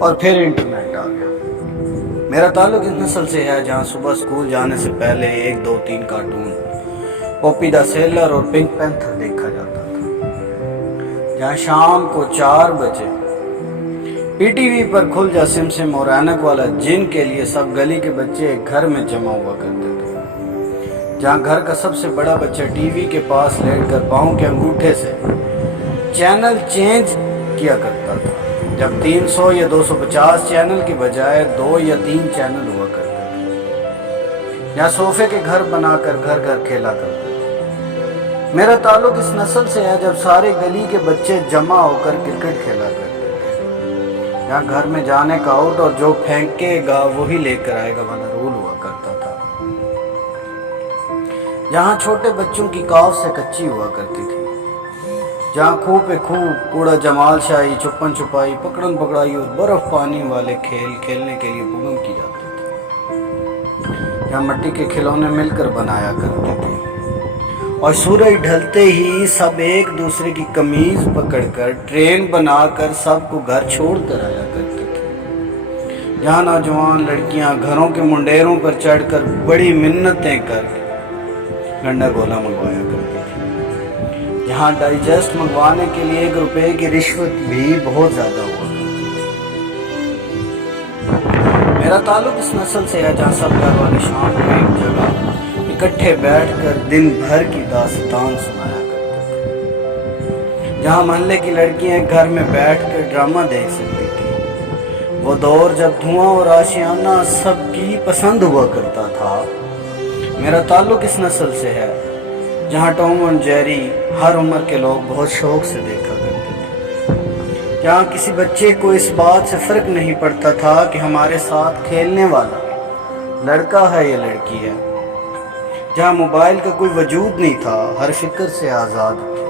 اور پھر انٹرنیٹ آ گیا۔ میرا تعلق اس نسل سے ہے جہاں صبح اسکول جانے سے پہلے 1 2 3 کارٹون پوپی دا سیلر اور پنک پینتھر دیکھا جاتا تھا، جہاں شام کو 4 بجے پی ٹی وی پر کھل جا سم سم اور اینک والا جن کے لیے سب گلی کے بچے ایک گھر میں جمع ہوا کرتے تھے، جہاں گھر کا سب سے بڑا بچہ ٹی وی کے پاس لیٹ کر پاؤں کے انگوٹھے سے چینل چینج کیا کرتا تھا، جب 300 یا 250 چینل کی بجائے 2 یا 3 چینل ہوا کرتے تھے، یا صوفے کے گھر بنا کر گھر گھر کھیلا کرتے تھے۔ میرا تعلق اس نسل سے ہے جب سارے گلی کے بچے جمع ہو کر کرکٹ کھیلا کرتے تھے، جہاں گھر میں جانے کا آؤٹ اور جو پھینکے گا وہی لے کر آئے گا والا رول ہوا کرتا تھا، جہاں چھوٹے بچوں کی کاؤ سے کچی ہوا کرتی تھی، جہاں خوہ پہ خوہ، کوڑا جمال شاہی، چھپن چھپائی، پکڑن پکڑائی اور برف پانی والے کھیل کھیلنے کے لیے پگم کی جاتی تھی، جہاں مٹی کے کھلونے مل کر بنایا کرتے تھے اور سورج ڈھلتے ہی سب ایک دوسرے کی قمیض پکڑ کر ٹرین بنا کر سب کو گھر چھوڑ کر آیا کرتے تھے، جہاں نوجوان لڑکیاں گھروں کے منڈیروں پر چڑھ کر بڑی منتیں کر گنڈا گولا منگوایا کرتی تھی، جہاں ڈائجسٹ منگوانے کے لیے 1 روپے کی رشوت بھی بہت زیادہ ہوا کرتی تھی۔ میرا تعلق اس نسل سے ہے جہاں سب گھر والے شام کو ایک جگہ اکٹھے بیٹھ کر دن بھر کی داستان سنایا کرتے تھے، جہاں محلے کی لڑکیاں گھر میں بیٹھ کر ڈرامہ دیکھ سکتی تھی، وہ دور جب دھواں اور آشیانہ سب کی پسند ہوا کرتا تھا۔ میرا تعلق اس نسل سے ہے جہاں ٹام اور جیری ہر عمر کے لوگ بہت شوق سے دیکھا کرتے تھے، جہاں کسی بچے کو اس بات سے فرق نہیں پڑتا تھا کہ ہمارے ساتھ کھیلنے والا لڑکا ہے یا لڑکی ہے، جہاں موبائل کا کوئی وجود نہیں تھا، ہر فکر سے آزاد تھے۔